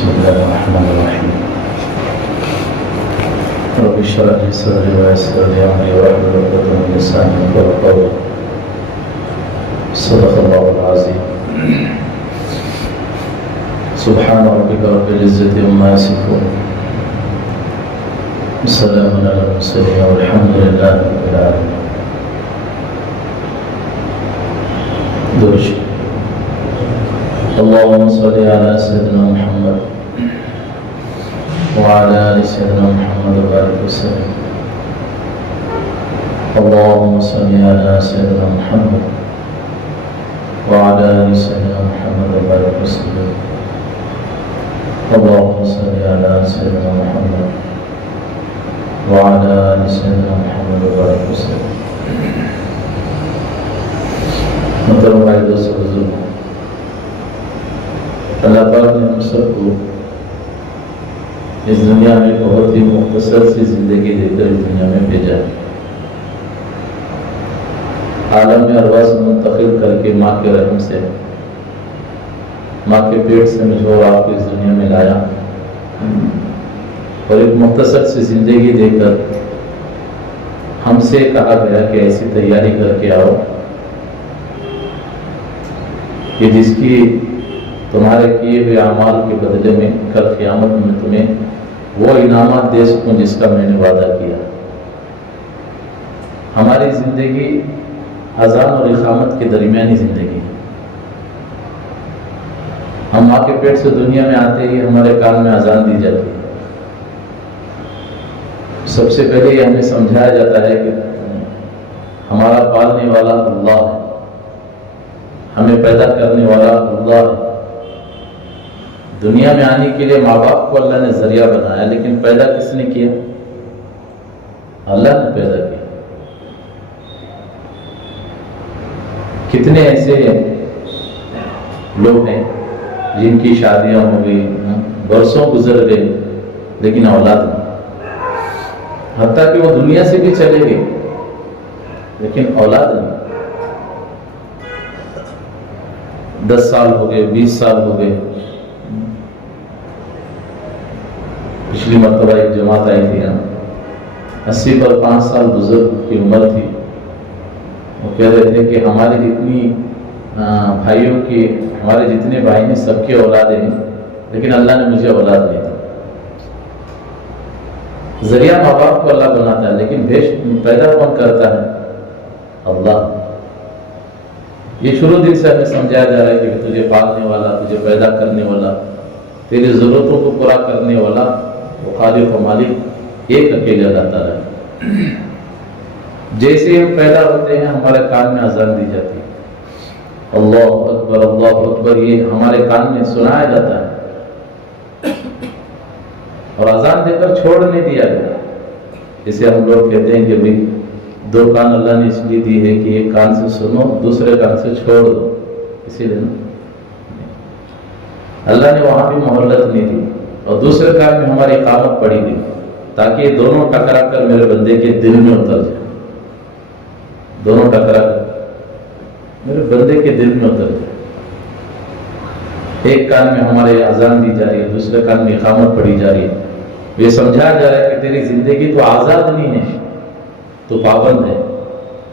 بسم الله الرحمن الرحيم رب اشرح لي صدري ويسر لي امري واحلل عقدة من لساني يفقهوا قولي صدق الله العظيم سبحان ربك رب العزة عما يصفون وسلام على المرسلين والحمد لله رب العالمين. درش اللهم صل على سيدنا محمد وعلى آل سيدنا محمد وبارك وسلم. اللهم صل على سيدنا محمد وعلى آل سيدنا محمد وبارك وسلم. اللهم صل على سيدنا محمد وعلى آل سيدنا محمد وبارك وسلم. محترم بھائی دوستو بزرگوں، اللہ پاک نے ہم سب کو اس دنیا میں بہت ہی مختصر سی زندگی دے کر اس دنیا میں بھیجا ہے. عالم ارواح سے منتقل کر کے ماں کے رحم سے، ماں کے پیٹ سے مجھے اور آپ کو اس دنیا میں لایا اور ایک مختصر سی زندگی دے کر ہم سے کہا گیا کہ ایسی تیاری کر کے آؤ کہ جس کی تمہارے کیے ہوئے اعمال کے بدلے میں کل قیامت میں تمہیں وہ انعامات دے سکوں جس کا میں نے وعدہ کیا. ہماری زندگی اذان اور اقامت کے درمیانی زندگی. ہم ماں کے پیٹ سے دنیا میں آتے ہی ہمارے کان میں اذان دی جاتی ہے. سب سے پہلے یہ ہمیں سمجھایا جاتا ہے کہ ہمارا پالنے والا اللہ ہے، ہمیں پیدا کرنے والا اللہ ہے. دنیا میں آنے کے لیے ماں باپ کو اللہ نے ذریعہ بنایا، لیکن پیدا کس نے کیا؟ اللہ نے پیدا کیا. کتنے ایسے لوگ ہیں جن کی شادیاں ہو گئی، برسوں گزر گئے لیکن اولاد نہیں. حتیٰ کہ وہ دنیا سے بھی چلے گئے لیکن اولاد نہیں. 10 سال ہو گئے، 20 سال ہو گئے. پچھلی مرتبہ ایک جماعت آئی تھی، 80 پر 5 سال بزرگ کی عمر تھی. وہ کہہ رہے تھے کہ ہمارے جتنی بھائیوں کی، ہمارے جتنے بھائی ہیں سب کی اولادیں ہیں لیکن اللہ نے مجھے اولاد نہیں دی. ذریعہ ماں باپ کو اللہ بناتا ہے لیکن پیدا کون کرتا ہے؟ اللہ. یہ شروع دن سے ہمیں سمجھایا جا رہا ہے کہ تجھے پالنے والا، تجھے پیدا کرنے والا، تیری ضرورتوں کو پورا کرنے والا وہ خالق و مالک ایک اکیلا اللہ تعالیٰ ہے. جیسے ہم پیدا ہوتے ہیں ہمارے کان میں اذان دی جاتی ہے، اللہ اکبر اللہ اکبر، یہ ہمارے کان میں سنایا جاتا ہے اور اذان دے کر چھوڑ نہیں دیا گیا. جسے ہم لوگ کہتے ہیں کہ بھائی 2 کان اللہ نے اس لیے دی ہے کہ ایک کان سے سنو، دوسرے کان سے چھوڑ دو. اسی لیے اللہ نے وہاں بھی مہلت نہیں دی اور دوسرے کان میں ہماری اقامت پڑی گئی تاکہ یہ دونوں ٹکرا کر میرے بندے کے دل میں اتر جائے. دونوں ٹکرا کر میرے بندے کے دل میں اتر جائے. ایک کان میں ہمارے اذان دی جا رہی ہے، دوسرے کان میں اقامت پڑی جا رہی ہے. یہ سمجھایا جا رہا ہے کہ تیری زندگی تو آزاد نہیں ہے، تو پابند ہے.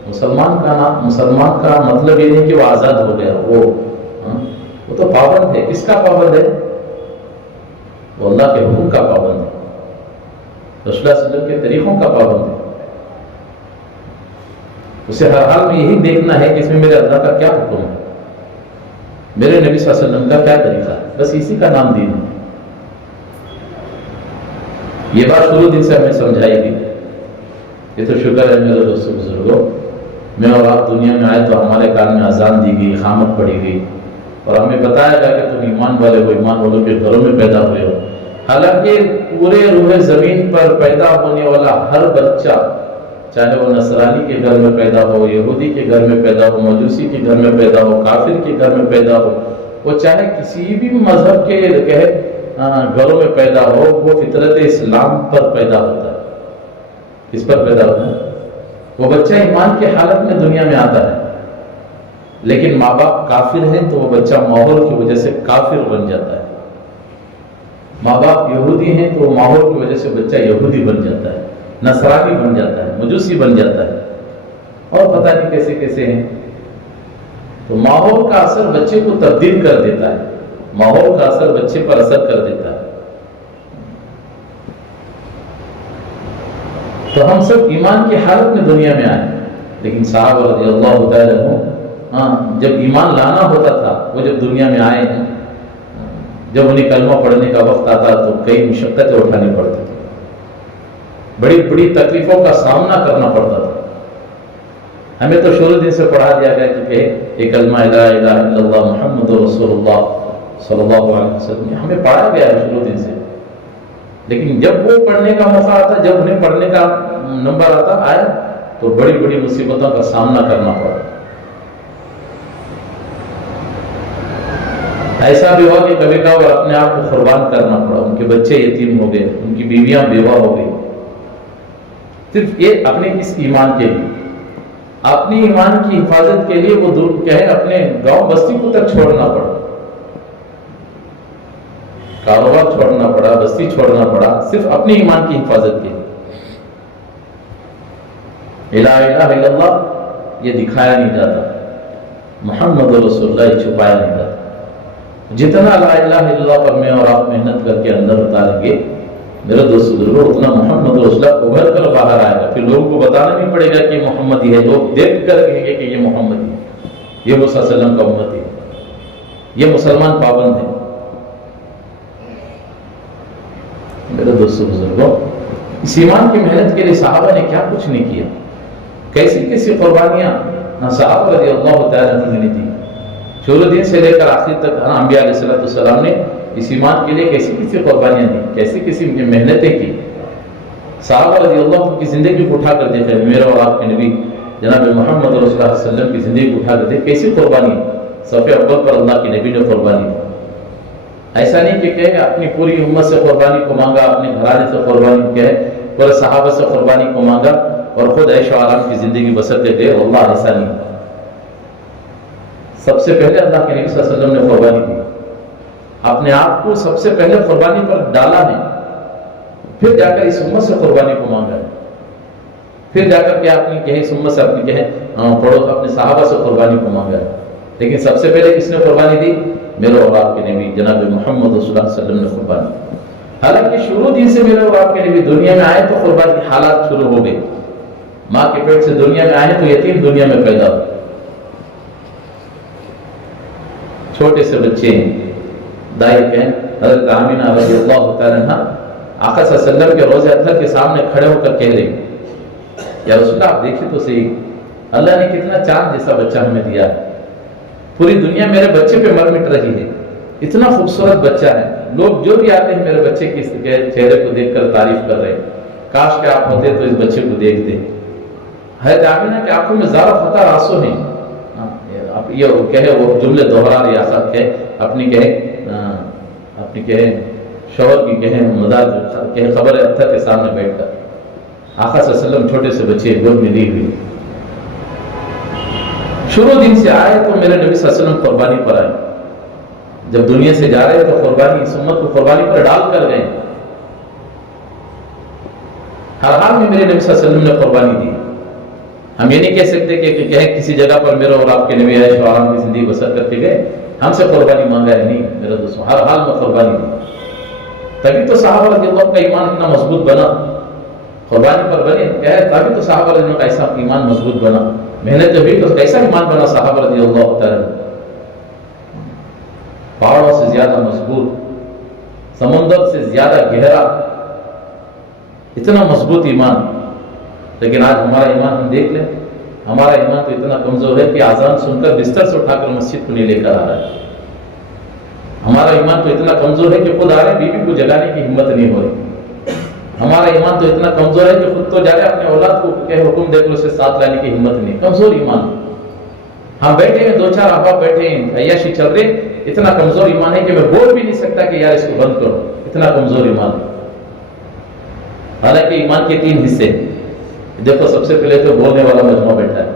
مسلمان کا مطلب یہ نہیں کہ وہ آزاد ہو گیا، وہ تو پابند ہے. کس کا پابند ہے؟ وہ اللہ کے حکم کا پابند ہے، رسول اللہ صلی اللہ علیہ وسلم کے طریقوں کا پابند ہے. اسے ہر حال میں یہی دیکھنا ہے کہ اس میں میرے اللہ کا کیا حکم ہے، میرے نبی صلی اللہ علیہ وسلم کا کیا طریقہ ہے. بس اسی کا نام دین ہے. یہ بات شروع دن سے ہمیں سمجھائی گئی. یہ تو شکر ہے میرے دوستوں بزرگوں، میں اور آپ دنیا میں آئے تو ہمارے کان میں اذان دی گئی، اقامت پڑی گئی اور ہمیں بتایا گیا کہ تم ایمان والے ہو، ایمان والوں کے گھروں میں پیدا ہوئے ہو. حالانکہ پورے روح زمین پر پیدا ہونے والا ہر بچہ، چاہے وہ نصرانی کے گھر میں پیدا ہو، یہودی کے گھر میں پیدا ہو، مجوسی کے گھر میں پیدا ہو، کافر کے گھر میں پیدا ہو، وہ چاہے کسی بھی مذہب کے گھروں میں پیدا ہو، وہ فطرت اسلام پر پیدا ہوتا ہے. کس پر پیدا ہوتا ہے؟ وہ بچہ ایمان کی حالت میں دنیا میں آتا ہے، لیکن ماں باپ کافر ہیں تو وہ بچہ ماحول کی وجہ سے کافر بن جاتا ہے. ماں باپ یہودی ہیں تو ماحول کی وجہ سے بچہ یہودی بن جاتا ہے، نصرانی بن جاتا ہے، مجوسی بن جاتا ہے، اور پتہ نہیں کیسے کیسے ہیں۔ تو ماحول کا اثر بچے کو تبدیل کر دیتا ہے، ماحول کا اثر بچے پر اثر کر دیتا ہے۔ تو ہم سب ایمان کی حالت میں دنیا میں آئے، لیکن صحابہ رضی اللہ تعالیٰ عنہ جب ایمان لانا ہوتا تھا، وہ جب دنیا میں آئے ہیں، جب انہیں کلمہ پڑھنے کا وقت آتا تو کئی مشقتیں اٹھانی پڑتی تھی، بڑی بڑی تکلیفوں کا سامنا کرنا پڑتا تھا۔ ہمیں تو شروع دن سے پڑھا دیا گیا کہ یہ کلمہ لا الہ الا اللہ محمد رسول اللہ صلی اللہ علیہ وسلم، ہمیں پڑھا گیا ہے شروع دن سے، لیکن جب وہ پڑھنے کا موقع آتا، جب انہیں پڑھنے کا نمبر آیا تو بڑی بڑی مصیبتوں کا سامنا کرنا پڑا۔ ایسا بھی ہوا کہ کبھی کبھار اپنے آپ کو قربان کرنا پڑا، ان کے بچے یتیم ہو گئے، ان کی بیویاں بیوہ ہو گئی، صرف یہ اپنے اس ایمان کے لیے، اپنی ایمان کی حفاظت کے لیے وہ دور کہے اپنے گاؤں بستی کو تک چھوڑنا پڑا، کاروبار چھوڑنا پڑا، بستی چھوڑنا پڑا، صرف اپنی ایمان کی حفاظت کے لیے۔ لا الہ الا اللہ یہ دکھایا نہیں جاتا، محمد رسول اللہ یہ چھپایا نہیں جاتا۔ جتنا لا الہ الا اللہ پر میں اور آپ محنت کر کے اندر اتاریں گے میرے دوست بزرگوں، اتنا محمد رسول اللہ ابھر کر باہر آئے گا، پھر لوگوں کو بتانا نہیں پڑے گا کہ محمد ہی ہے، لوگ دیکھ کر کہیں گے کہ یہ محمد ہی ہے، یہ وہ صلی اللہ علیہ وسلم کا امت ہے، یہ مسلمان پابند ہے۔ میرے دوست بزرگوں، اس ایمان کی محنت کے لیے صحابہ نے کیا کچھ نہیں کیا، کیسی کیسی قربانیاں صحابہ رضی اللہ تعالیٰ عنہ نے دی، شروع دن سے لے کر آخر تک انبیاء علیہ السلام نے اس ایمان کے لیے کیسی کیسی قربانیاں دی، کیسی کیسی محنتیں کی۔ صحابہ رضی اللہ عنہ کی زندگی کو اٹھا کر دیکھیں، میرے اور آپ کے نبی جناب محمد رسول اللہ صلی اللہ علیہ وسلم کی زندگی کو اٹھا کر دیکھیں، کیسی قربانی، صف اول پر اللہ کے نبی نے قربانی دی۔ ایسا نہیں کہ کہے اپنی پوری امت سے قربانی کو مانگا، اپنے گھرانے سے قربانی کو کہے، پورے صحابہ سے قربانی کو مانگا اور خود عیش و آرام کی زندگی بسر کے گئے، اللہ ایسا نہیں۔ سب سے پہلے اللہ کے نبی صلی اللہ علیہ وسلم نے قربانی دی، اپنے آپ کو سب سے پہلے قربانی پر ڈالا ہے، پھر جا کر اس امت سے قربانی کو مانگا ہے، پھر جا کر کے اپنی کہے اس امت سے اپنی کہے پڑھو اپنے صحابہ سے قربانی کو مانگا ہے، لیکن سب سے پہلے کس نے قربانی دی؟ میرے اور آپ کے نبی جناب محمد رسول اللہ صلی اللہ علیہ وسلم نے قربانی دی۔ حالانکہ شروع دن سے میرے اور آپ کے نبی دنیا میں آئے تو قربانی کی حالات شروع ہو گئی، ماں کے پیٹ سے دنیا میں آئے تو یتیم دنیا میں پیدا ہو، چھوٹے سے بچے ہیں، دائی بہن حضرت آمینہ رضی اللہ تعالیٰ عنہ آقا صلی اللہ علیہ وسلم کے روضہ اطہر کے سامنے کھڑے ہو کر کہہ رہے یا رسول اللہ آپ دیکھیں تو صحیح، اللہ نے کتنا چاند جیسا بچہ ہمیں دیا ہے، پوری دنیا میرے بچے پہ مر مٹ رہی ہے، اتنا خوبصورت بچہ ہے، لوگ جو بھی آتے ہیں میرے بچے کے چہرے کو دیکھ کر تعریف کر رہے ہیں، کاش کہ آپ ہوتے تو اس بچے کو دیکھتے۔ حضرت آمینہ کی آنکھوں میں زارہ فتح آنسو ہیں، یہ کہے وہ جملے دوہرا رہی آخر کہے اپنی کہے شوہر کی کہے مدار کہے قبر اطہر کے سامنے بیٹھ کر آقا صلی اللہ علیہ وسلم چھوٹے سے بچے گود میں لی ہوئی، شروع دن سے آئے تو میرے نبی صلی اللہ علیہ وسلم قربانی پر آئے، جب دنیا سے جا رہے تو قربانی اس امت کو قربانی پر ڈال کر گئے، ہر حال میں میرے نبی صلی اللہ علیہ وسلم نے قربانی دی۔ ہم یہ نہیں کہہ سکتے کہ کسی جگہ پر میرے اور آپ کے نبی عیش و آرام کی زندگی بسر کرتے گئے ہم سے قربانی مانگا ہے، نہیں میرے دوستوں، ہر حال میں قربانی دی، تبھی تو صحابہ رضی اللہ کا ایمان اتنا مضبوط بنا، قربانی پر بنے تبھی تو صحابہ رضی اللہ کا ایسا ایمان مضبوط بنا، محنت ہوئی تو کیسا ایمان بنا صحابہ رضی اللہ تعالیٰ، پہاڑوں سے زیادہ مضبوط، سمندر سے زیادہ گہرا، اتنا مضبوط ایمان۔ لیکن آج ہمارا ایمان ہم دیکھ لیں، ہمارا ایمان تو اتنا کمزور ہے کہ آزان سن کر بستر سے اٹھا کر مسجد کو نہیں لے کر آ رہا ہے، ہمارا ایمان تو اتنا کمزور ہے کہ خود آ رہے بیوی کو جگانے کی ہمت نہیں ہو رہی، ہمارا ایمان تو اتنا کمزور ہے کہ خود تو جا رہے اپنے اولاد کو کہ حکم دے کر اسے ساتھ لانے کی ہمت نہیں، کمزور ایمان۔ ہم بیٹھے ہیں، دو چار احباب بیٹھے ہیں، عیاشی چل رہے، اتنا کمزور ایمان ہے کہ میں بول بھی نہیں سکتا کہ یار اس کو بند کرو، اتنا کمزور ایمان ہے۔ حالانکہ ایمان کے 3 حصے، دیکھو سب سے پہلے تو بولنے والا مجموعہ بیٹھا ہے،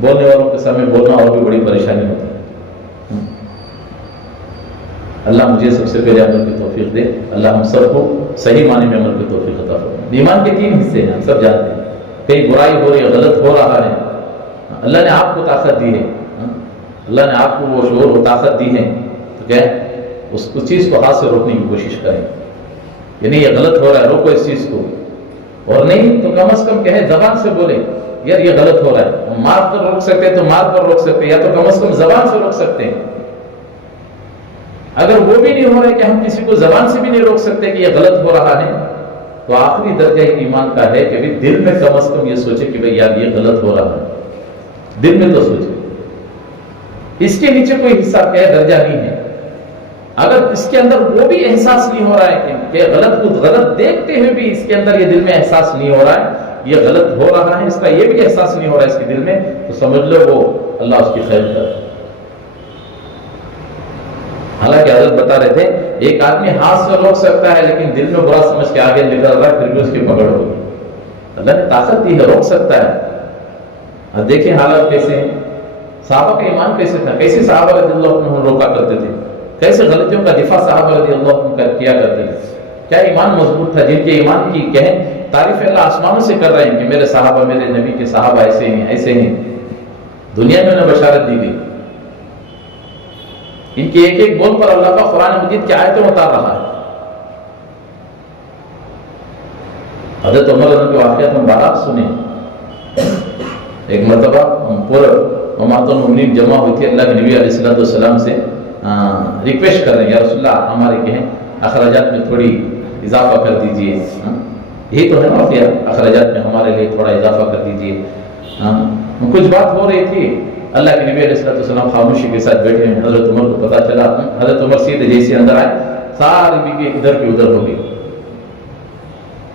بولنے والوں کے سامنے بولنا اور بھی بڑی پریشانی ہوتی ہے، اللہ مجھے سب سے پہلے عمل کی توفیق دے، اللہ ہم سب کو صحیح معنی میں عمل کی توفیق عطا فرمائے۔ ایمان کے 3 حصے ہیں، ہم سب جانتے ہیں، کہیں برائی ہو رہی ہے، غلط ہو رہا ہے، اللہ نے آپ کو طاقت دی ہے، اللہ نے آپ کو وہ شعور و طاقت دی ہے، تو کیا اس چیز کو ہاتھ سے روکنے کی کوشش کریں، یعنی یہ غلط ہو رہا ہے، روکو اس چیز کو، اور نہیں تو کم از کم کہے، زبان سے بولے یار یہ غلط ہو رہا ہے، مار کر روک سکتے تو مار کر روک سکتے، یا تو کم از کم زبان سے روک سکتے ہیں۔ اگر وہ بھی نہیں ہو رہا ہے کہ ہم کسی کو زبان سے بھی نہیں روک سکتے کہ یہ غلط ہو رہا ہے، تو آخری درجہ ایمان کا ہے کہ دل میں کم از کم یہ سوچے کہ بھئی یار یہ غلط ہو رہا ہے، دل میں تو سوچے، اس کے نیچے کوئی حصہ کیا درجہ نہیں ہے۔ اگر اس کے اندر وہ بھی احساس نہیں ہو رہا ہے کہ غلط کو غلط دیکھتے ہوئے بھی اس کے اندر یہ دل میں احساس نہیں ہو رہا ہے یہ غلط ہو رہا ہے، اس کا یہ بھی احساس نہیں ہو رہا ہے اس کے دل میں، تو سمجھ لو وہ اللہ اس کی خیر کر۔ حالانکہ حضرت بتا رہے تھے ایک آدمی ہاتھ سے روک سکتا ہے لیکن دل میں برا سمجھ کے آگے نکل رہا ہے، پھر بھی اس کی پکڑ ہوگی۔ اللہ نے طاقت دی ہے، روک سکتا ہے۔ اب دیکھیں حالات کیسے ہیں، صحابہ کا ایمان کیسے تھا، کیسے صحابہ رضی اللہ عنہ روکا کرتے تھے، کیسے غلطیوں کا دفاع صحابہ رضی اللہ عنہ کیا کرتے تھے، کیا ایمان مضبوط تھا، جن کے ایمان کی کہیں تعریف اللہ آسمانوں سے کر رہے ہیں کہ میرے صحابہ، میرے نبی کے صحابہ ایسے ہیں ایسے ہیں، دنیا میں انہیں بشارت دی گئی، ان کے ایک ایک بول پر اللہ کا قرآن مجید کی آیتیں اتار رہا ہے۔ حضرت عمر رضی اللہ عنہ کے واقعات ہم بارات سنیں، ایک مرتبہ ہم پورا امت المؤمنین جمع ہوئی تھی، اللہ کے نبی علیہ السلام سے ریکویسٹ کر رہے ہیں، یا رسول اللہ ہمارے کہیں اخراجات میں تھوڑی اضافہ کر دیجئے، یہی تو ہے نا واقعہ، اخراجات میں ہمارے لیے تھوڑا اضافہ کر دیجئے۔ کچھ بات ہو رہی تھی، اللہ کے نبی علیہ السلام خاموشی کے ساتھ بیٹھے ہیں، حضرت عمر کو پتا چلا، حضرت عمر سیدھے جیسے اندر آئے ساری بیوی ادھر کی ادھر ہو گئی،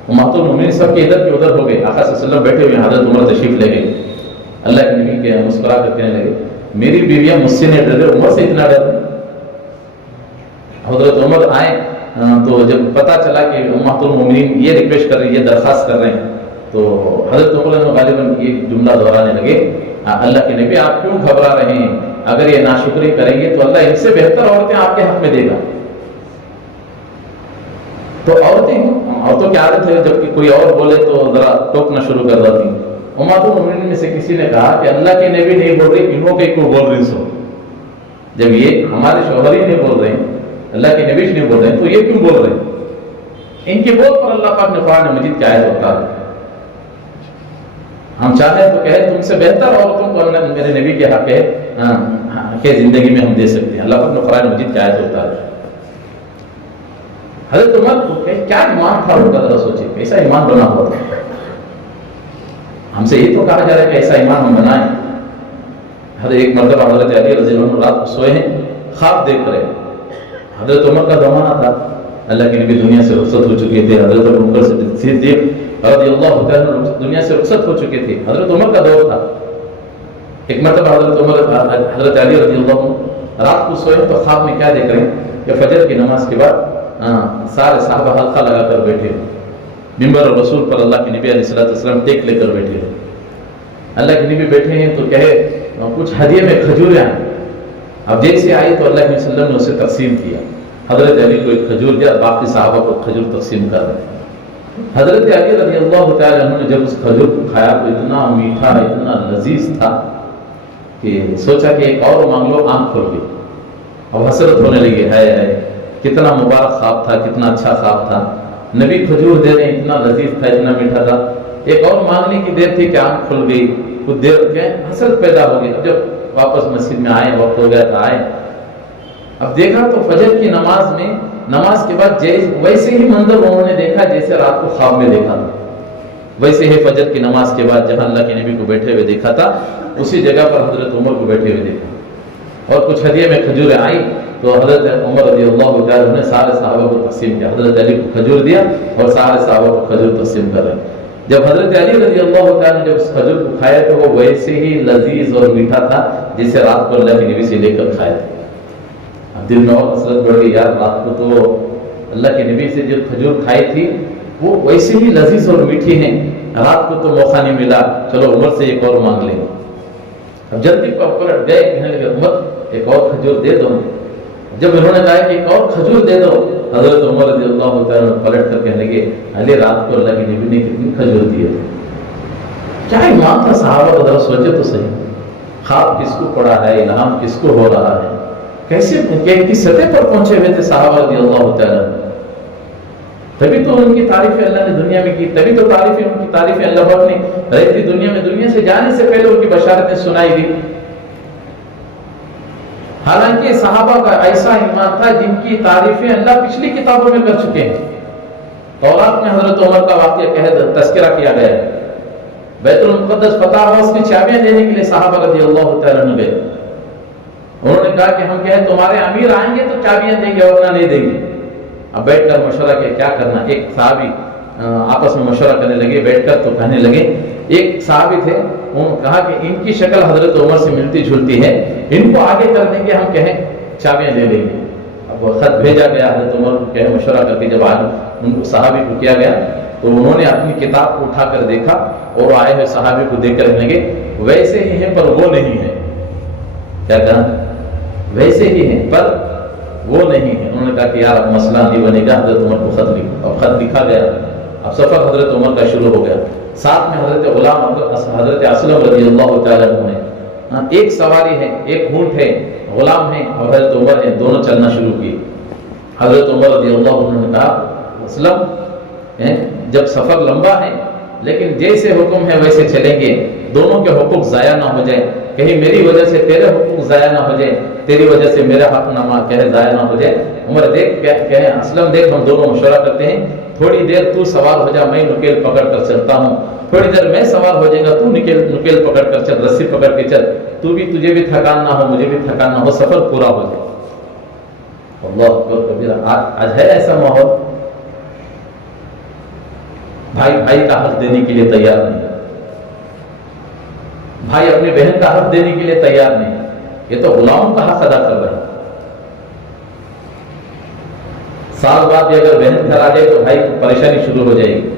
امہات المؤمنین سب کے ادھر کی ادھر ہو گئے، آقا صلی اللہ علیہ وسلم بیٹھے ہوئے، حضرت عمر تشریف لے گئے، اللہ کے نبی کے مسکرا کر کہنے لگے میری بیویاں مجھ سے نہیں ڈر رہے، عمر سے اتنا ڈر رہے۔ حضرت عمر آئے تو جب پتا چلا کہ امہات المؤمنین یہ ریکویسٹ کر رہے ہیں، یہ درخواست کر رہے ہیں، تو حضرت عمر غالباً یہ جملہ دہرانے لگے، اللہ کے نبی آپ کیوں گھبرا رہے ہیں، اگر یہ ناشکری کریں گے تو اللہ ان سے بہتر عورتیں آپ کے حق میں دے گا۔ تو عورتوں کی عادت ہے جب کہ کوئی اور بولے تو ذرا ٹوکنا شروع کر دیتی ہیں۔ امہات المؤمنین میں سے کسی نے کہا کہ اللہ کے نبی نہیں بول رہے، انہوں کے کیوں بول رہی سو، جب یہ ہمارے شوہر ہی نہیں بول رہے ہیں، اللہ کے نبی نہیں بول رہے ہیں، تو یہ کیوں بول رہے ہیں؟ ان کے بول پر اللہ پاک نے قرآن مجید کی آیت اتاری۔ ہم چاہیں تو کہیں تم سے بہتر عورتوں کو میرے نبی کے حق ہے کہ زندگی میں ہم دے سکتے ہیں، اللہ پاک نے قرآن مجید کی آیت اتاری۔ حضرت عمر کو کیا ایمان تھا ان کا، ذرا سوچے کیسا ایمان بنا ہوا تھا۔ ہم سے یہ تو کہا جا رہا ہے کہ ایسا ایمان ہم بنائیں۔ حضرت ایک مرتبہ حضرت علی رضی اللہ عنہ رات کو سوئے ہیں، خواب دیکھ رہے ہیں، حضرت عمر کا زمانہ تھا، اللہ کے نبی دنیا سے رخصت ہو چکے تھے، حضرت ابوبکر صدیق رضی اللہ عنہ دنیا سے رخصت ہو چکے تھے، حضرت عمر کا دور تھا۔ ایک مرتبہ حضرت علی رضی اللہ عنہ رات کو سوئے تو خواب میں کیا دیکھ رہے ہیں کہ فجر کی نماز کے بعد سارے صحابہ حلقہ لگا کر بیٹھے، منبر رسول پر اللہ کے نبی علیہ السلام ٹیک لے کر بیٹھے، اللہ کے نبی بیٹھے ہیں تو کہے کچھ ہدیے میں کھجوریں آئیں، اب جیسے آئی تو اللہ کے وسلم نے اسے تقسیم کیا، حضرت علی کو ایک کھجور دیا، باقی صحابہ کو کھجور تقسیم کر رہے ہیں۔ حضرت علی رضی اللہ تعالی عنہ نے جب اس کھجور کو کھایا تو اتنا میٹھا اتنا لذیذ تھا کہ سوچا کہ ایک اور مانگ لو، آنکھ کھل گئی، اب حسرت ہونے لگی، ہے کتنا مبارک خواب تھا، کتنا اچھا خواب تھا، نبی کھجور دے رہے ہیں، اتنا لذیذ تھا اتنا میٹھا تھا، ایک اور مانگنے کی دیر تھی کہ آنکھ کھل گئی، کچھ دیر کے حسرت پیدا ہو گئی۔ جب واپس مسجد میں آئے، وقت ہو گیا تھا آئے، اب دیکھا تو فجر کی نماز میں، نماز کے بعد ویسے ہی منظر انہوں نے دیکھا جیسے رات کو خواب میں دیکھا تھا، ویسے ہی فجر کی نماز کے بعد جہاں اللہ کے نبی کو بیٹھے ہوئے دیکھا تھا اسی جگہ پر حضرت عمر کو بیٹھے ہوئے دیکھا، اور کچھ ہدیے میں کھجوریں آئی تو حضرت عمر رضی اللہ تعالی نے سارے صحابہ کو تقسیم کیا، حضرت علی کو کھجور دیا اور سارے صحابہ کو کھجور تقسیم کر رہے ہیں۔ جب حضرت علی رضی اللہ تعالی نے جب اس کھجور کو کھایا تو وہ ویسے ہی لذیذ اور میٹھا تھا جسے رات کو اللہ کے نبی سے لے کر کھائے تھے۔ اب دل میں اور حسرت بڑھ گئی، یار رات کو تو اللہ کے نبی سے جو کھجور کھائی تھی وہ ویسے ہی لذیذ اور میٹھی ہیں، رات کو تو موقع نہیں ملا، چلو عمر سے ایک اور مانگ لیں۔ اب جلدی پر پلٹ گئے، کہنے لگے عمر ایک اور کھجور دے دو، جب انہوں نے کہا کہ ایک اور کھجور دے دو، حضرت عمر رضی اللہ تعالیٰ عنہ پلٹ کر کہنے لگے علی رات کو اللہ کے نبی نے کتنی کھجور دیے تھے. کیا ایمان تھا صحابہ کا، ذرا سوچے تو صحیح. خواب کس کو پڑا ہے، الہام کس کو ہو رہا ہے، کیسے کس سطح پر پہنچے ہوئے تھے صحابہ رضی اللہ تعالیٰ عنہ. تبھی تو ان کی تعریفیں اللہ نے دنیا میں کی، تبھی تو ان کی تعریفیں اللہ پاک نے رہتی دنیا میں، دنیا سے جانے سے پہلے ان کی بشارتیں سنائی دی. حالانکہ صحابہ کا ایسا ایمان تھا جن کی تعریفیں اللہ پچھلی کتابوں میں کر چکے ہیں. تورات میں حضرت عمر کا واقعہ تذکرہ کیا گیا ہے. بیت المقدس فتح ہوا، اس کی چابیاں دینے کے لیے صحابہ رضی اللہ تعالیٰ عنہ گئے. انہوں نے کہا کہ ہم کہیں تمہارے امیر آئیں گے تو چابیاں دیں گے ورنہ نہیں دیں گے. اب بیٹھ کر مشورہ کیا کیا کرنا. ایک صحابی آپس میں مشورہ کرنے لگے بیٹھ کر، تو کہنے لگے، ایک صحابی تھے، انہوں نے کہا کہ ان کی شکل حضرت عمر سے ملتی جھلتی ہے، ان کو آگے کر دیں گے، ہم کہیں چابیاں لے لیں گے. اب وہ خط بھیجا گیا حضرت عمر کو، کہے مشورہ کر کے جب ان کو صحابی کو کیا گیا تو انہوں نے اپنی کتاب کو اٹھا کر دیکھا اور آئے ہوئے صحابی کو دیکھ کر کہنے لگے ویسے ہی ہیں پر وہ نہیں ہے. کیا کہا؟ ویسے ہی ہیں پر وہ نہیں ہے. انہوں نے کہا کہ یار اب مسئلہ نہیں بنے گا، حضرت عمر کو خط لکھو. اب خط لکھا گیا. اب سفر حضرت عمر کا شروع ہو گیا. ساتھ میں حضرت غلام حضرت اسلم رضی اللہ تعالیٰ عنہ نے، ایک سواری ہے، ایک اونٹ ہے، غلام ہے اور حضرت عمر نے دونوں چلنا شروع کیے. حضرت عمر رضی اللہ عنہ نے کہا اسلم جب سفر لمبا ہے لیکن جیسے حکم ہے ویسے چلیں گے، دونوں کے حقوق ضائع نہ ہو جائے، کہیں میری وجہ سے تیرے حقوق ضائع نہ ہو جائے، تیری وجہ سے میرا حق نامہ ضائع نہ ہو جائے. عمر دیکھ کہے اسلم دیکھ ہم دونوں مشورہ کرتے ہیں، تھوڑی دیر تو سوار ہو جا، میں نکیل پکڑ کر چلتا ہوں، تھوڑی دیر میں سوار ہو جائے گا، تو نکیل پکڑ کر چل، رسی پکڑ کے چل، تجھے بھی تھکان نہ ہو مجھے بھی تھکان نہ ہو، سفر پورا ہو جائے. اللہ اکبر کبیرہ. آج ہے ایسا ماحول، بھائی کا حق دینے کے لیے تیار نہیں، بھائی اپنی بہن کا حق دینے کے لیے تیار نہیں. یہ تو غلام کا حق ادا کر رہے ہیں. سال بعد بھی اگر بہن گھر آ جائے تو بھائی کو پریشانی شروع ہو جائے گی.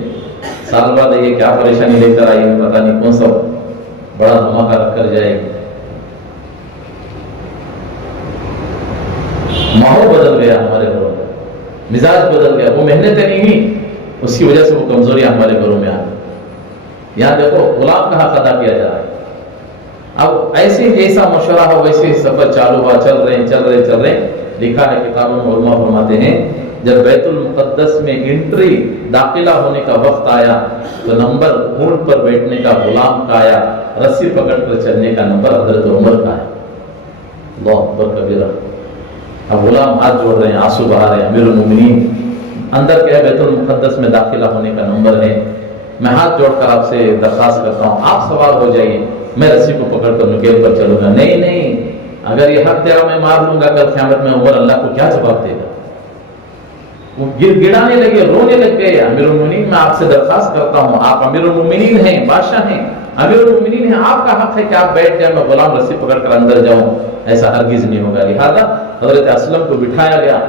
سال بعد یہ کیا پریشانی لے کر آئی، پتہ نہیں کون سا بڑا دھماکہ رکھ کر جائے گی. ماحول بدل گیا ہمارے گھروں میں، مزاج بدل گیا. وہ محنتیں نہیں ہوئی، اس کی وجہ سے وہ کمزوریاں ہمارے گھروں میں آ گئی. یہاں دیکھو غلام کا حق ادا کیا جا رہا ہے. اب ایسے جیسا مشورہ ہو ویسے سفر چالو ہوا، چل رہے ہیں. لکھا ہے کتابوں میں علماء فرماتے ہیں جب بیت المقدس میں انٹری داخلہ ہونے کا وقت آیا تو نمبر اونٹ پر بیٹھنے کا غلام کا آیا، رسی پکڑ کر چلنے کا نمبر حضرت عمر کا ہے. اللہ اکبر کبیرہ. اب غلام ہاتھ جوڑ رہے ہیں، آنسو بہا رہے ہیں. امیر المومنین اندر کیا بیت المقدس میں داخلہ ہونے کا نمبر ہے، میں ہاتھ جوڑ کر آپ سے درخواست کرتا ہوں آپ سوار ہو جائیے، میں رسی کو پکڑ کر نکیل پر چلوں گا. نہیں، اگر یہ حق تیرا میں مار لوں گا کل قیامت میں عمر اللہ کو کیا جواب دے گا. وہ گڑانے لگے، رونے لگ گئے. امیر المومنین میں آپ سے درخواست کرتا ہوں، آپ امیر المومنین ہیں، بادشاہ ہیں، امیر المومنین ہیں، آپ کا حق ہے کہ آپ بیٹھ جائیں، میں غلام رسی پکڑ کر اندر جاؤں. ایسا ہرگز نہیں ہوگا. لہذا حضرت اسلم کو بٹھایا گیا.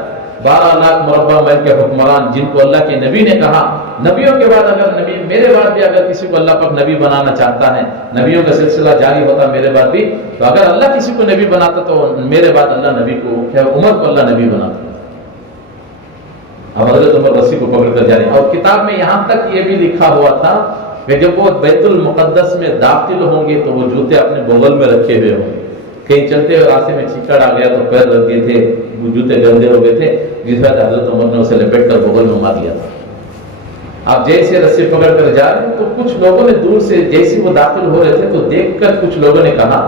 12 لاکھ مربع میل کے حکمران جن کو اللہ کے نبی نے کہا، نبیوں کے بعد اگر نبی میرے بعد بھی اگر کسی کو اللہ پاک نبی بنانا چاہتا ہے، نبیوں کا سلسلہ جاری ہوتا میرے بعد بھی، تو اگر اللہ کسی کو نبی بناتا تو میرے بعد اللہ نبی کو عمر کو اللہ نبی بناتا. اب حضرت عمر رسی کو پکڑ کر جا رہے ہیں. اور کتاب میں یہاں تک یہ بھی لکھا ہوا تھا کہ جب وہ بیت المقدس میں داخل ہوں گے تو وہ جوتے اپنے بغل میں رکھے ہوئے ہوں گے. کہیں چلتے ہوئے راستے میں چیکڑ آ گیا تو پیر رکھ گئے تھے، وہ جوتے گندے ہو گئے تھے، جس وقت حضرت عمر نے اسے لپیٹ کر بغل میں مار دیا تھا. آپ جیسے رسی پکڑ کر جا رہے ہیں تو کچھ لوگوں نے دور سے جیسے وہ داخل ہو رہے تھے تو دیکھ کر کچھ لوگوں نے کہا،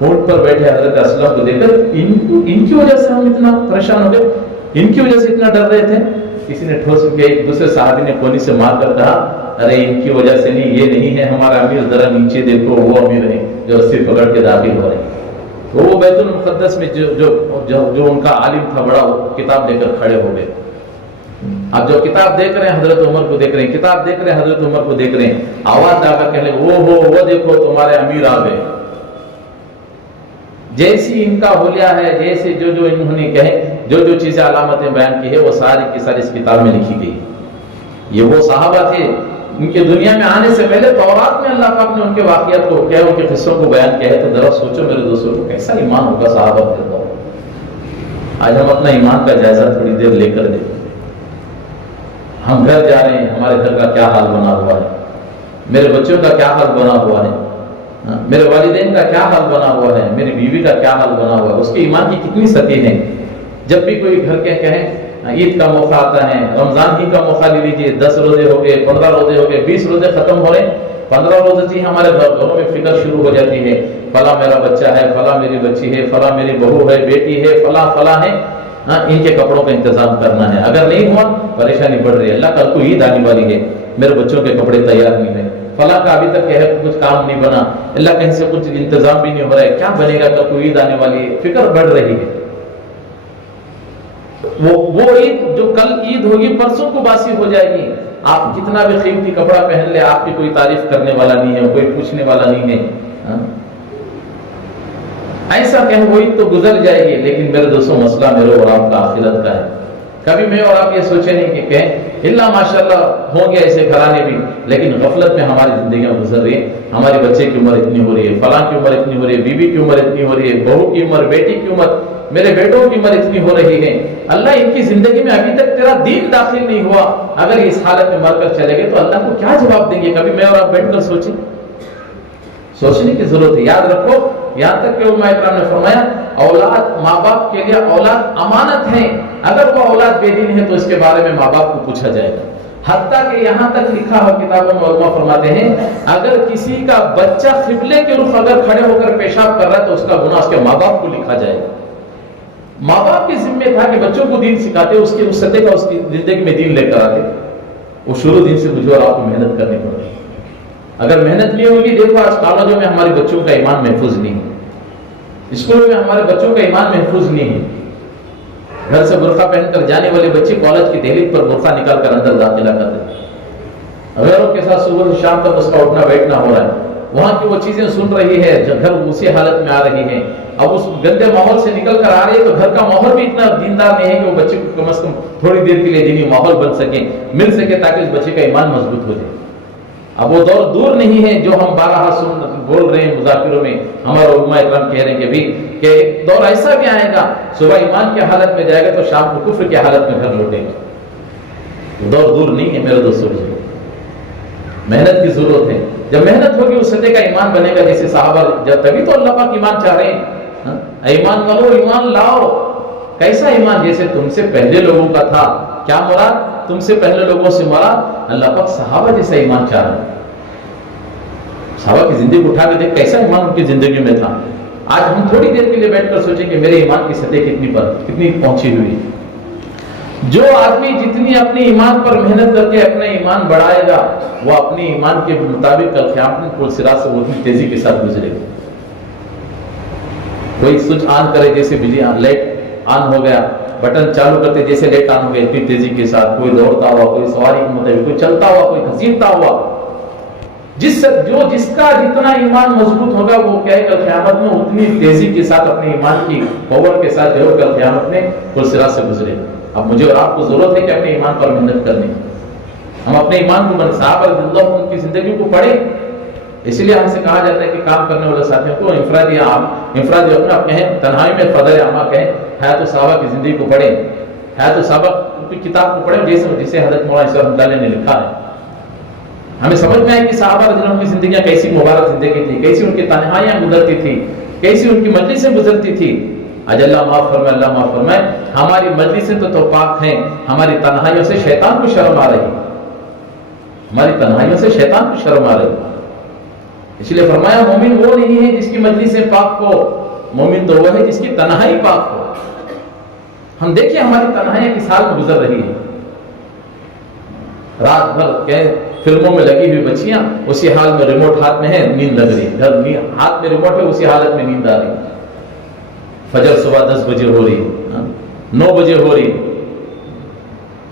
اونٹ پر بیٹھے حضرت اسلم کو دیکھ کر ان کی وجہ سے ہم اتنا پریشان ہو گئے، ان کی وجہ سے اتنا ڈر رہے تھے. کسی نے ٹھوس کے ایک دوسرے صحابی نے کونی سے مار کر کہا، ارے ان کی وجہ سے نہیں، یہ نہیں ہے ہمارا امیر، ذرا نیچے دیکھو وہ امیر ہے جو رسی پکڑ کے داخل ہو رہے ہیں. تو وہ بیت المقدس میں جو ان کا عالم تھا بڑا، کتاب لے کر کھڑے ہو گئے. اب جو کتاب دیکھ رہے ہیں حضرت عمر کو دیکھ رہے ہیں، کتاب دیکھ رہے ہیں حضرت عمر کو دیکھ رہے ہیں. آواز آ کر کہنے لگے، وہ دیکھو تمہارے امیر آ گئے. جیسی ان کا حلیہ ہے، جیسے جو انہوں نے کہے، جو چیزیں علامتیں بیان کی ہے وہ ساری کی ساری اس کتاب میں لکھی گئی. یہ وہ صحابہ تھے ان کے دنیا میں آنے سے پہلے تورات میں اللہ پاک نے ان کے واقعات کو کیا، ان کے قصوں کو بیان کیا ہے. تو ذرا سوچو میرے دوستوں کو کیسا ایمان ہوگا صحابہ کے دور. آج ہم اپنا ایمان کا جائزہ تھوڑی دیر لے کر دیکھیں. ہم گھر جا رہے ہیں، ہمارے گھر کا کیا حال بنا ہوا ہے، میرے بچوں کا کیا حال بنا ہوا ہے، میرے والدین کا کیا حال بنا ہوا ہے، میری بیوی کا کیا حال بنا ہوا ہے، اس کے ایمان کی کتنی سطح ہے. جب بھی کوئی گھر کے کہیں عید کا موقع آتا ہے، رمضان ہی کا موقع لے لیجیے، 10 روزے ہو گئے، 15 روزے ہو گئے، 20 روزے ختم ہو رہے، 15 روزے سے ہمارے گھروں میں فکر شروع ہو جاتی ہے. فلاں میرا بچہ ہے، فلاں میری بچی ہے، فلاں میری بہو ہے، بیٹی ہے، فلاں فلاں ہے، ان کے کپڑوں کا انتظام کرنا ہے. اگر نہیں ہوا پریشانی بڑھ رہی ہے. اللہ کل کو عید آنے والی ہے، میرے بچوں کے کپڑے تیار نہیں ہیں، فلاں کا ابھی تک ہے کچھ کام نہیں بنا، اللہ کہیں سے کچھ انتظام بھی نہیں ہو رہا ہے، کیا بنے گا، کل کو عید آنے والی ہے، فکر بڑھ رہی ہے. وہ عید جو کل عید ہوگی پرسوں کو باسی ہو جائے گی. آپ کتنا بھی قیمتی کپڑا پہن لے، آپ کی کوئی تعریف کرنے والا نہیں ہے، کوئی پوچھنے والا نہیں ہے. ایسا کہ وہی تو گزر جائے گی. لیکن میرے دوستوں مسئلہ میرے اور آپ کا آخرت کا ہے. کبھی میں اور آپ یہ سوچے نہیں کہ کہیں اللہ ماشاءاللہ ہوں گے ایسے گھرانے بھی، لیکن غفلت میں ہماری زندگیاں گزر رہی ہیں. ہمارے بچے کی عمر اتنی ہو رہی ہے، فلاں کی عمر اتنی ہو رہی ہے، بیوی کی عمر اتنی ہو رہی ہے، بہو کی عمر، بیٹی کی عمر، میرے بیٹوں کی عمر اتنی ہو رہی ہے. اللہ ان کی زندگی میں ابھی تک تیرا دین داخل نہیں ہوا، اگر اس حالت میں مر کر چلے گئے تو اللہ کو کیا جواب دیں گے؟ کبھی میں اور آپ بیٹھ کر سوچیں. سوچنے کی ضرورت ہے. یاد رکھو، یہاں تک کہ علماء اکرام نے فرمایا اولاد، ماں باپ کے لیے اولاد امانت ہے. اگر وہ اولاد بے دین ہے تو اس کے بارے میں ماں باپ کو پوچھا جائے گا. حتیٰ کہ یہاں تک لکھا ہو کتابوں میں، علماء فرماتے ہیں اگر کسی کا بچہ قبلے کے رخ اگر کھڑے ہو کر پیشاب کر رہا ہے تو اس کا گناہ اس کے ماں باپ کو لکھا جائے گا. ماں باپ کے ذمہ تھا کہ بچوں کو دین سکھاتے، اس کے اس سطح کا اس کی زندگی میں دین لے کر آتے. وہ شروع دن سے مجھے اور آپ کو محنت کرنی پڑ رہی ہے. اگر محنت نہیں ہوگی، دیکھو آج کالجوں میں ہمارے بچوں کا ایمان محفوظ نہیں ہے، اسکولوں میں ہمارے بچوں کا ایمان محفوظ نہیں ہے. گھر سے برقع پہن کر جانے والے بچے کالج کی دہلیز پر برقع نکال کر اندر داخلہ کرتے ہیں. غیروں کے ساتھ صبح سے شام تک اس کا اٹھنا بیٹھنا ہو رہا ہے. وہاں کی وہ چیزیں سن رہی ہے، گھر اسی حالت میں آ رہی ہے. اب اس گندے ماحول سے نکل کر آ رہی ہے تو گھر کا ماحول بھی اتنا دیندار نہیں ہے کہ وہ بچے کو کم از کم تھوڑی دیر کے لیے دینی ماحول بن سکے، مل سکے، تاکہ اس بچے کا ایمان مضبوط ہو جائے. اب وہ دور دور نہیں ہے جو ہم بارہا بول رہے ہیں مذاکروں میں. ہمارے علماء اکرام کہہ رہے ہیں کہ ایک دور ایسا بھی آئے گا، صبح ایمان کی حالت میں جائے گا تو شام کو کفر کی حالت میں گھر لوٹے گا. دور دور نہیں ہے میرے دوستوں. محنت کی ضرورت ہے. جب محنت ہوگی اس سطح کا ایمان بنے گا جیسے صحابہ. جب تبھی تو اللہ پاک ایمان چاہ رہے ہیں. ایمان کرو، ایمان لاؤ. کیسا ایمان؟ جیسے تم سے پہلے لوگوں کا تھا. کیا مراد؟ تم سے پہلے لوگوں سے مراد اللہ پاک صحابہ جیسا ایمان چاہ رہے ہیں. صحابہ کی زندگی اٹھا کے دیکھ کیسا ایمان ان کی زندگی میں تھا. آج ہم تھوڑی دیر کے لیے بیٹھ کر سوچیں کہ میرے ایمان کی سطح کتنی پہنچی ہوئی. جو آدمی جتنی اپنی ایمان پر محنت کر کے اپنا ایمان بڑھائے گا، وہ اپنی ایمان کے مطابق کل قیامت میں صراط سے اتنی تیزی کے ساتھ گزرے گا. کوئی سوئچ آن کرے جیسے بجلی لائٹ آن ہو گیا، بٹن چالو کرتے جیسے لائٹ آن ہو گیا اتنی تیزی کے ساتھ. کوئی دوڑتا ہوا، کوئی سواری کے مطابق، کوئی چلتا ہوا، کوئی گھسیٹتا ہوا. جس کا جتنا ایمان مضبوط ہوگا وہ کیا ہے کل قیامت میں اتنی تیزی کے ساتھ اپنے ایمان کی پاور کے ساتھ جو کل قیامت میں پل صراط سے گزرے. اب مجھے اور آپ کو ضرورت ہے کہ اپنے ایمان پر محنت کرنے. ہم اپنے ایمان کو صحابہ رضی اللہ عنہم کی زندگی کو پڑھیں. اسی لیے ہم سے کہا جاتا ہے کہ کام کرنے والے ساتھیوں کو انفرادی اپنا کہیں، تنہائی میں فضل عامہ کہیں. حیات الصحابہ کی زندگی کو پڑھیں، حیات الصحابہ کی کتاب کو پڑھیں جسے حضرت مولانا اسحاق رحمۃ اللہ علیہ نے لکھا ہے. ہمیں سمجھ میں آئے کہ صحابہ رضی اللہ عنہم کی زندگیاں کیسی مبارک زندگی تھی، کیسی ان کی تنہائیاں گزرتی تھی، کیسی ان کی مجلسیں گزرتی تھی. آج اللہ معاف فرمائے، اللہ معاف فرمائے. ہماری مجلسیں تو پاک ہیں، ہماری تنہائیوں سے شیطان کو شرم آ رہی. ہماری تنہائیوں سے شیطان کو شرم آ رہی. اس لیے فرمایا مومن وہ نہیں ہے جس کی مجلسیں پاک ہو، مومن تو وہ ہے جس کی تنہائی پاک ہو. ہم دیکھیں ہماری تنہائیاں کس حال میں گزر رہی ہیں. رات بھر فلموں میں لگی ہوئی بچیاں اسی حال میں ریموٹ ہاتھ میں ہے، نیند لگ رہی، ہاتھ میں ریموٹ ہے اسی حالت میں نیند آ رہی. فجر صبح 10 بجے ہو رہی، 9 بجے ہو رہی.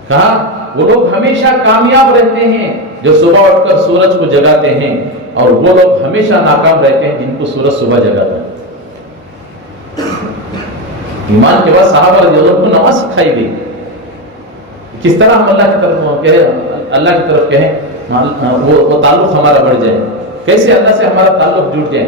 کہا وہ لوگ ہمیشہ کامیاب رہتے ہیں جو صبح اٹھ کر سورج کو جگاتے ہیں، اور وہ لوگ ہمیشہ ناکام رہتے ہیں جن کو سورج صبح جگاتا ہے. ایمان کے بعد صحابہ رضی اللہ عنہم کو نماز سکھائی گئی. کس طرح ہم اللہ کی طرف کہیں وہ تعلق ہمارا بڑھ جائے، کیسے اللہ سے ہمارا تعلق جڑ جائے.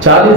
40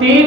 3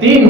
3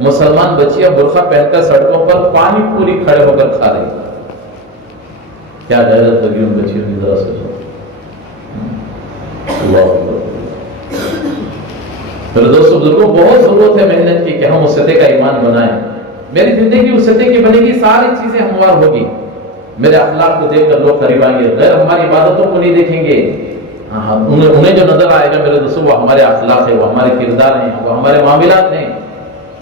مسلمان بچیاں برقع پہن کر سڑکوں پر پانی پوری کھڑے ہو کر کھا رہی. کیا غیرت لگی ان بچیوں کی، ذرا سوچو. اللہ اکبر. میرے دوستوں بزرگوں، بہت ضرورت ہے محنت کی کہ ہم اس سطح کا ایمان بنائیں. میری زندگی اس سطح کی بنے گی، ساری چیزیں ہموار ہوگی. میرے اخلاق کو دیکھ کر لوگ قریب آئیں گے، غیر ہماری عبادتوں کو نہیں دیکھیں گے. انہیں جو نظر آئے گا میرے دوستوں، وہ ہمارے اخلاق ہے، وہ ہمارے کردار ہیں، وہ ہمارے معاملات ہیں.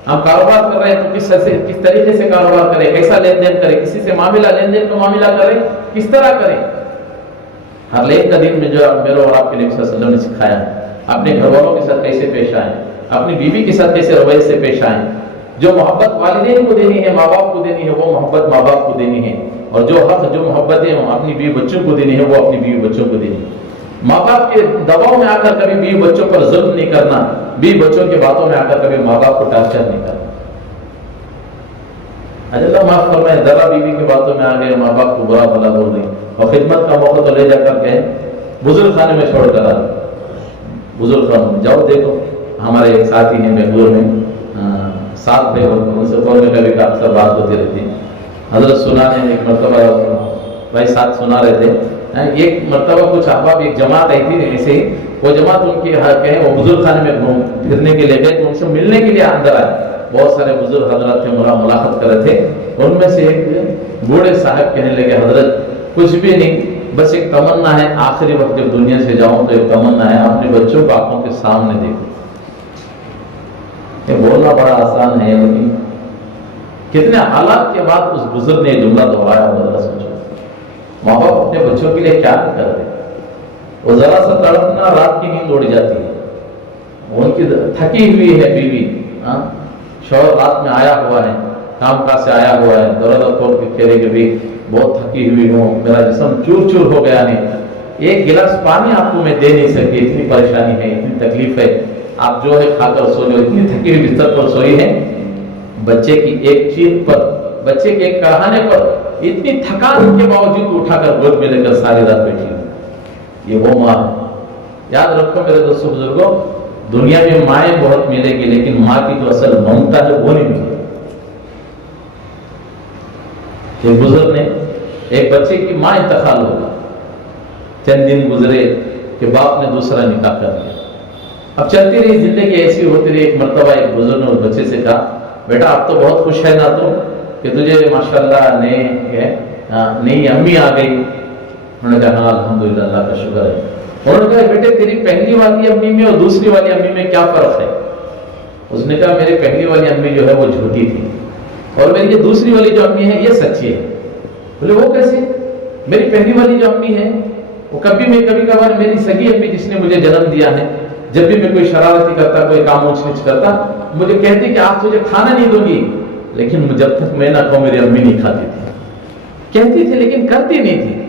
ہم کاروبار کر رہے ہیں تو کس طریقے سے کاروبار کریں، کیسا لین دین کریں، کسی سے لین دین کا معاملہ کریں، کس طرح کریں. ہر لین کا دن میں جو میرے اور آپ کے نبی صلی اللہ علیہ وسلم نے سکھایا ہے، اپنے گھر والوں کے ساتھ کیسے پیش آئیں، اپنی بیوی کے ساتھ کیسے رویے سے پیش آئیں. جو محبت والدین کو دینی ہے، ماں باپ کو دینی ہے، وہ محبت ماں باپ کو دینی ہے. اور جو حق، جو محبتیں اپنی بیوی بچوں کو دینی ہے، وہ اپنی بیوی بچوں کو دینی ہے. ماں باپ کے دباؤ میں آ کر کبھی بیوی بچوں پر ظلم نہیں کرنا، بیوی بچوں کی باتوں میں آ کر کبھی ماں باپ کو ٹارچر نہیں کرنا. اللہ معاف فرمائے، ذرا بیوی کی باتوں میں آ گئے، ماں باپ کو برا بھلا بول رہی، اور خدمت کا موقع تو لے جا کر کے بزرگ خانے میں چھوڑ کر آ. بزرگ خانے جاؤ، دیکھو ہمارے ایک ساتھی ہیں بنگلور میں، ساتھ میں ان سے فون میں کبھی اکثر بات ہوتی رہتی ہے. حضرت سنا نے ایک مرتبہ بھائی ساتھ سنا رہے تھے، ایک مرتبہ کچھ احباب ایک جماعت آئی تھی ایسے ہی، وہ جماعت ان کی کہیں وہ بزرگ خانے میں گھوم پھرنے کے لیے گئے تو ان سے ملنے کے لیے اندر آئے. بہت سارے بزرگ حضرات تھے، ملاقات کر رہے تھے. ان میں سے ایک بوڑھے صاحب کہنے لگے، حضرت کچھ بھی نہیں، بس ایک تمنا ہے، آخری وقت جب دنیا سے جاؤں تو ایک تمنا ہے اپنے بچوں کو آنکھوں کے سامنے دیکھوں. یہ بولنا بڑا آسان ہے، لیکن کتنے حالات کے بعد اس بزرگ نے جملہ دہرایا ہوگا. سوچو ماں باپ اپنے بچوں کے لیے کیا کرتے، وہ ذرا سا تڑپنا رات کی نیند اڑ جاتی ہے. ان کی تھکی ہوئی ہے بیوی، شوہر رات میں آیا ہوا ہے، کام کاج سے آیا ہوا ہے، دروازہ کھول کے کہہ رہے کہ بھی بہت تھکی ہوئی ہوں، میرا جسم چور چور ہو گیا ہے، ایک گلاس پانی آپ کو میں دے نہیں سکتی، اتنی پریشانی ہے، اتنی تکلیف ہے، آپ جو ہے کھا کر سو لو. اتنی تھکی ہوئی بستر پر سوئی ہے، بچے کی ایک چیخ پر، بچے کے ایک کہانے پر اتنی تھکان کے باوجود اٹھا کر گود میں لے کر ساری رات بیٹھی ہوئی. یہ وہ ماں ہے. یاد رکھو میرے دوستوں بزرگوں، دنیا میں مائیں بہت ملے گی، لیکن ماں کی جو اصل ممتا ہے وہ نہیں ملے گی. ایک بزرگ نے ایک بچے کی ماں انتقال ہوگا، چند دن گزرے کہ باپ نے دوسرا نکاح کر لیا. اب چلتی رہی زندگی، ایسی ہوتی رہی. ایک مرتبہ ایک بزرگ نے اس بچے سے کہا، بیٹا آپ تو بہت خوش ہے نا تو کہ تجھے ماشاءاللہ نئی امی آ گئی. انہوں نے کہا ہاں الحمدللہ، اللہ کا شکر ہے. انہوں نے کہا بیٹے تیری پہلی والی امی میں اور دوسری والی امی میں کیا فرق ہے؟ اس نے کہا میری پہلی والی امی جو ہے وہ جھوٹی تھی، اور میری یہ دوسری والی جو امی ہے یہ سچی ہے. بولے وہ کیسے؟ میری پہلی والی جو امی ہے وہ کبھی کبھار میری سگی امی جس نے مجھے جنم دیا ہے، جب بھی میں کوئی شرارتی کرتا، کوئی کام اونچ نیچ کرتا، مجھے کہتی کہ آج تجھے کھانا نہیں دوں گی، لیکن جب تک میں نہ کہوں میری امی نہیں کھاتی تھی. کہتی تھی لیکن کرتی نہیں تھی.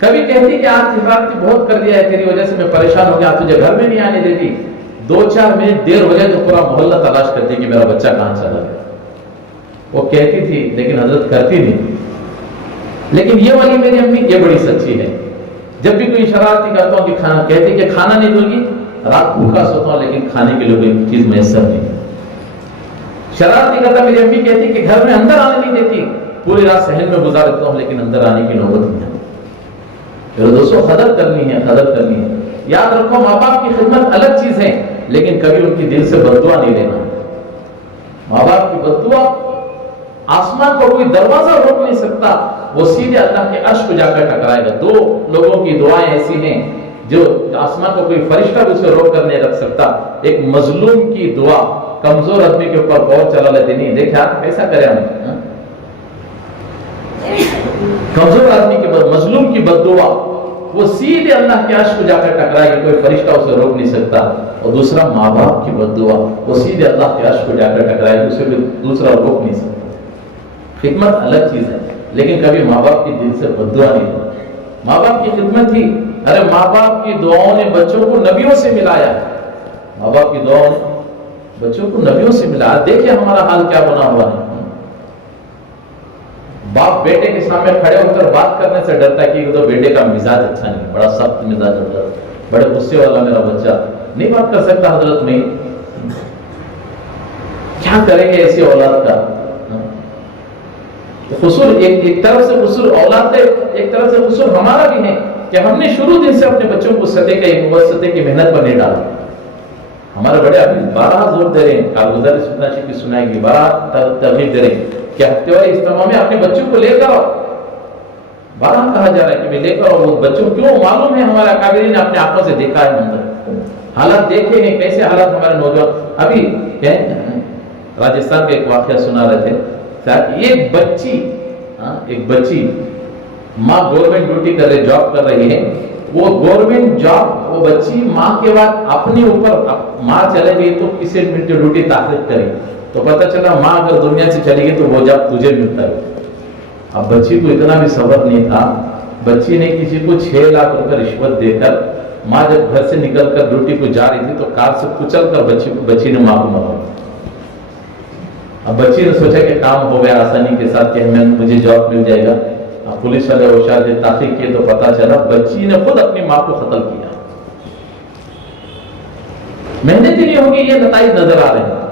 کبھی کہتی کہ آج شرارتی بہت کر دیا ہے، تیری وجہ سے میں پریشان ہو گیا، تجھے گھر میں نہیں آنے دیتی. 2-4 منٹ دیر ہو جائے تو پورا محلہ تلاش کرتی کہ میرا بچہ کہاں چلا گیا. وہ کہتی تھی لیکن حضرت کرتی نہیں تھی. لیکن یہ والی میری امی یہ بڑی سچی ہے. جب بھی کوئی شرارتی کرتا ہوں کہ کہتی کہ کھانا نہیں دوں گی، رات بھوکا سوتا ہوں لیکن کھانے کے لیے کوئی چیز میسر نہیں. شرارتی کرتا میری امی کہتی کہ گھر میں اندر آنے نہیں دیتی، پوری رات صحن میں گزار دیتا ہوں لیکن اندر آنے کی نوبت نہیں آتی. پھر دوستوں قدر کرنی ہے، قدر کرنی ہے. یاد رکھو ماں باپ کی خدمت الگ چیز ہے، لیکن کبھی ان کی دل سے بد دعا نہیں لینا. ماں باپ کی بد دعا آسمان کو کوئی دروازہ روک نہیں سکتا، وہ سیدھے اللہ کے عرش کو جا کر ٹکرائے گا. 2 لوگوں کی دعائیں ایسی ہیں جو آسمان کو کوئی فرشتہ بھی اسے روک کر نہیں رکھ سکتا. ایک مظلوم کی دعا کمزور آدمی کے اوپر بہت چلا لیتے نہیں. دیکھیں آپ کیسا کریں ہم، کمزور آدمی کے اوپر مظلوم کی بد دعا وہ سیدھے اللہ کے عرش کو جا کر ٹکرائے گی، کوئی فرشتہ اسے روک نہیں سکتا. اور دوسرا ماں باپ کی بد دعا وہ سیدھے اللہ کے عرش کو جا کر ٹکرائے گی، اسے بھی دوسرا روک نہیں سکتا. خدمت الگ چیز ہے، لیکن کبھی ماں باپ کی دل سے بد دعا نہیں ہوتی. ماں باپ کی خدمت ہی، ارے ماں باپ کی دعاؤں نے بچوں کو نبیوں سے ملایا. ماں باپ کی دعاؤں نے بچوں کو نبیوں سے ملایا. دیکھیں ہمارا حال کیا بنا ہوا ہے. باپ بیٹے کے سامنے کھڑے ہو کر بات کرنے سے ڈرتا ہے کہ تو بیٹے کا مزاج اچھا نہیں، بڑا سخت مزاج ہوتا ہے، بڑے غصے والا میرا بچہ نہیں بات کر سکتا. حضرت نہیں، کیا کیا کریں گے ایسی اولاد کا؟ تو قصور ایک طرف سے قصور اولاد ہے، ایک طرف سے قصور ہمارا بھی ہے کہ ہم نے شروع دن سے اپنے بچوں کو سطح کی محنت پر نہیں ڈالا. ہمارے بڑے ابھی 12 زور دے رہے ہیں، کارگزار سننا کی سنائیں گے، 12 ترغیب دے رہے ہیں کہ ہفتے والے اجتماع میں اپنے بچوں کو لے کر آؤ. 12 کہا جا رہا ہے کہ میں لے کر آؤ وہ بچوں. کیوں؟ معلوم ہے ہمارے اکابرین نے اپنے آنکھوں سے دیکھا ہے منظر، حالات دیکھے ہیں کیسے حالات ہمارے نوجوان. ابھی راجستھان کا ایک واقعہ سنا رہے تھے، ایک بچی ماں گورنمنٹ ڈیوٹی کر رہی، جاب کر رہی ہے. وہ گورنمنٹ جاب وہ بچی ماں کے بعد اپنے اوپر ماں چلے گئی تو کسی منٹ ڈیوٹی تاخیر کری تو پتہ چلا ماں اگر دنیا سے چلی گئی تو وہ جاب تجھے ملتا ہے. اب بچی کو اتنا بھی صبر نہیں تھا، بچی نے کسی کو 6 لاکھ روپے رشوت دے کر ماں جب گھر سے نکل کر ڈیوٹی کو جا رہی تھی تو کار سے کچل کر بچی نے ماں کو مارا. اب بچی نے سوچا کہ کام ہو گیا آسانی کے ساتھ کہ مجھے جاب مل جائے گا. اب پولیس والے ہوشیار تھے، تحقیق کیے تو پتا چلا بچی نے خود اپنی ماں کو قتل کیا. محنت ہی نہیں ہوگی یہ نتائج نظر آ رہے ہیں.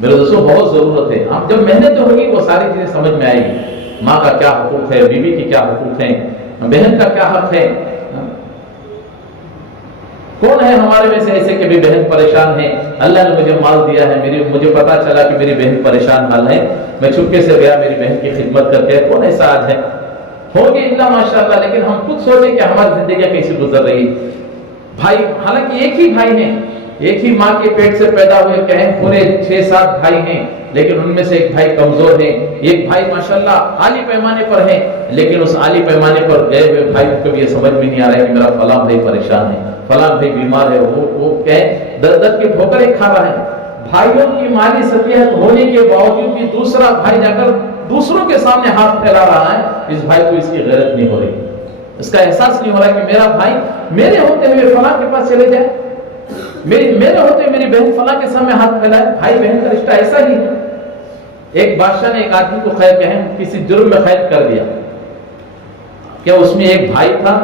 میرے دوستوں بہت ضرورت ہے، اب جب محنت ہوگی وہ ساری چیزیں سمجھ میں آئے گی. ماں کا کیا حقوق ہے، بیوی کی کیا حقوق ہیں، بہن کا کیا حق ہے. کون ہے ہمارے میں سے ایسے کہ بھی بہن پریشان ہے، اللہ نے مجھے مال دیا ہے، مجھے پتا چلا کہ میری بہن پریشان حال ہے، میں چھپکے سے گیا میری بہن کی خدمت کر کے. کون ایسا آج ہے؟ ہوگی اللہ ماشاءاللہ. لیکن ہم خود سوچیں کہ ہماری زندگیاں کیسی گزر رہی. بھائی حالانکہ ایک ہی بھائی ہیں، ایک ہی ماں کے پیٹ سے پیدا ہوئے، کہیں پورے 6-7 بھائی ہیں، لیکن ان میں سے ایک بھائی کمزور ہے، ایک بھائی ماشاءاللہ عالی پیمانے پر ہے. لیکن اس عالی پیمانے پر گئے ہوئے بھائی کو بھی یہ سمجھ میں نہیں آ رہا ہے کہ میرا فلاں بھائی پریشان ہے، فلاں بھائی بیمار ہے، وہ کہیں درد کی ٹھوکریں کھا رہا ہے. بھائیوں کی مالی صلاحیت ہونے کے باوجود بھی دوسرا بھائی جا کر دوسروں کے سامنے ہاتھ پھیلا رہا ہے. اس بھائی کو اس کی غیرت نہیں ہو رہی، اس کا احساس نہیں ہو رہا کہ میرا بھائی میرے ہوتے ہوئے فلاں کے پاس چلے جائے، میرے ہوتے ہوئے میری بہن فلاں کے سامنے ہاتھ پھیلائے. بھائی بہن کا رشتہ ایسا ہی ہے. ایک بادشاہ نے ایک آدمی کو کسی جرم میں قید کر دیا. کیا اس میں ایک بھائی تھا،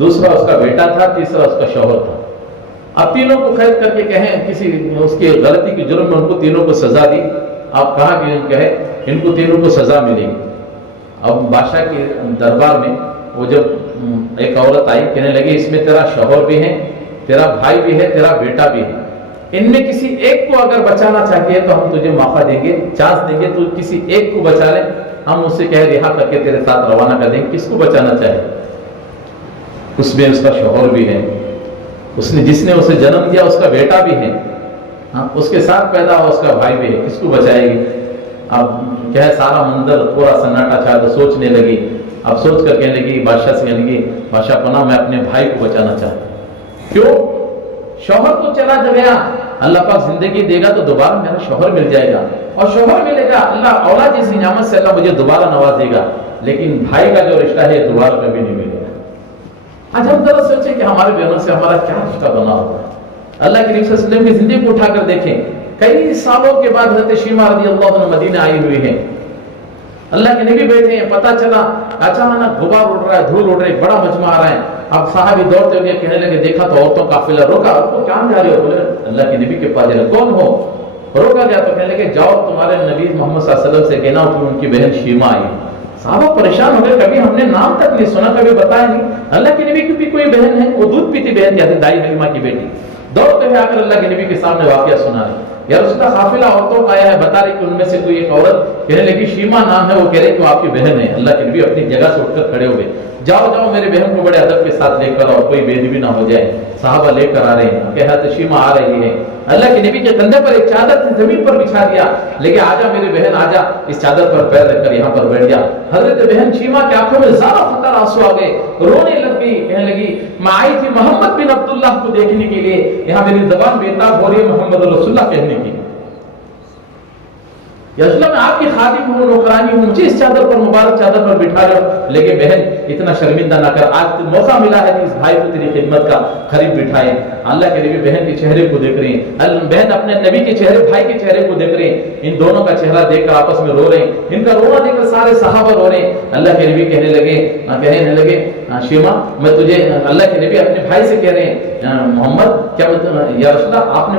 دوسرا اس کا بیٹا تھا، تیسرا اس کا شوہر تھا. اب تینوں کو قید کر کے کہیں کسی اس کی غلطی کے جرم میں ان کو تینوں کو سزا دی. آپ کہا کہ ان کو تینوں کو سزا ملے گی. اب بادشاہ کے دربار میں وہ جب ایک عورت آئی کہنے لگی اس میں تیرا شوہر بھی ہے، تیرا بھائی بھی ہے، تیرا بیٹا بھی ہے، ان میں کسی ایک کو اگر بچانا چاہیے تو ہم تجھے موقع دیں گے، چانس دیں گے، تو کسی ایک کو بچا لیں، ہم اس سے کہہ رہا کر کے تیرے ساتھ روانہ کر دیں گے. کس کو بچانا چاہے؟ اس میں اس کا شوہر بھی ہے، جس نے اسے جنم دیا اس کا بیٹا بھی ہے، اس کے ساتھ پیدا ہوا اس کا بھائی بھی ہے. کس کو بچائے گی؟ اب کیا ہے سارا منظر تھوڑا سناٹا چھا تو سوچنے لگی. اب سوچ کر کہنے لگی بادشاہ سے، کہنے لگی بادشاہ پناہ میں اپنے بھائی کو بچانا چاہتا ہوں. کیوں؟ شوہر تو چلا گیا، اللہ پاک زندگی دے گا تو دوبارہ میرا شوہر مل جائے گا، اور شوہر ملے گا اللہ اولاد جیسی نعمت سے اللہ مجھے دوبارہ نوازے گا. لیکن بھائی کا جو رشتہ ہے دوبارہ کبھی نہیں ملے گا. آج ہم ذرا سوچیں کہ ہمارے بہنوں سے ہمارا کیا رشتہ بنا ہوگا. اللہ کے نبی صلی اللہ علیہ وسلم کی زندگی کو اٹھا کر دیکھیں، کئی سالوں کے بعد حضرت شیمہ رضی اللہ عنہ مدینہ آئی ہوئی ہیں. اللہ کے نبی بیٹھے ہیں، پتہ چلا اچانک غبار اڑ رہا ہے، دھول اڑ رہی ہے، بڑا مجمع آ رہا ہے. اب صحابی دوڑتے ہوئے کہنے لگے دیکھا تو عورتوں کا قافلہ. روکا، کو کہاں جا رہے ہو؟ بولے اللہ کے نبی کے پاس جا رہے. کون ہو؟ روکا گیا تو کہنے لگے جاؤ تمہارے نبی محمد صلی اللہ علیہ وسلم سے کہنا کہ ان کی بہن شیمہ آئی. صحابہ پریشان ہو گئے، کبھی ہم نے نام تک نہیں سنا، کبھی بتایا نہیں. اللہ کے نبی کی بھی کوئی بہن ہے، وہ دودھ پیتی بہن تھی، دائی حلیمہ کی بیٹی. دوڑتے ہوئے آ کر اللہ کے نبی کے سامنے واقعہ سنا رہی. یا رسول اللہ قافلہ عورتوں کا آیا ہے، بتا رہی کہ ان میں سے کوئی ایک عورت کہنے لگی شیمہ نام ہے، وہ کہہ رہی کہ وہ آپ کی بہن ہے. اللہ کے نبی اپنی جگہ سے اٹھ کر کھڑے ہوئے، جاؤ جاؤ میرے بہن کو بڑے ادب کے ساتھ لے کر آؤ، کوئی بے ادبی نہ ہو جائے. صحابہ لے کر آ رہے ہیں کہ حضرت شیمہ آ رہی ہے. اللہ کے نبی کے کندھے پر ایک چادر زمین پر بچھا دیا، لیکن آجا میری بہن آجا، اس چادر پر پیر رکھ کر یہاں پر بیٹھ جا. حضرت بہن شیمہ کی آنکھوں میں زارہ خطر آنسو آ گئے، رونے لگ گئی، کہنے لگی میں آئی تھی محمد بن عبداللہ کو دیکھنے کے لیے، یہاں میری زبان بےتاب ہو رہی ہے محمد رسول اللہ کہنے کی. یا رسول اللہ میں آپ کی خادم ہوں، نوکرانی ہوں، مجھے اس چادر پر مبارک چادر پر بٹھا رہے ہو. لیکن بہن اتنا شرمندہ نہ کر، آج موقع ملا ہے کہ اس بھائی کو تیری خدمت کا قریب بٹھائے. اللہ کے نبی بہن کے چہرے کو دیکھ رہے ہیں، بہن اپنے نبی کے چہرے، بھائی کے چہرے کو دیکھ رہے ہیں. ان دونوں کا چہرہ دیکھ کر آپس میں رو رہے ہیں، ان کا رونا دیکھ کر سارے صحابہ رو رہے ہیں. اللہ کے نبی کہنے لگے شیمہ میں تجھے، اللہ کے نبی اپنے بھائی سے کہہ رہے ہیں محمد کیا یا رسول اللہ آپ نے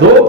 2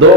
2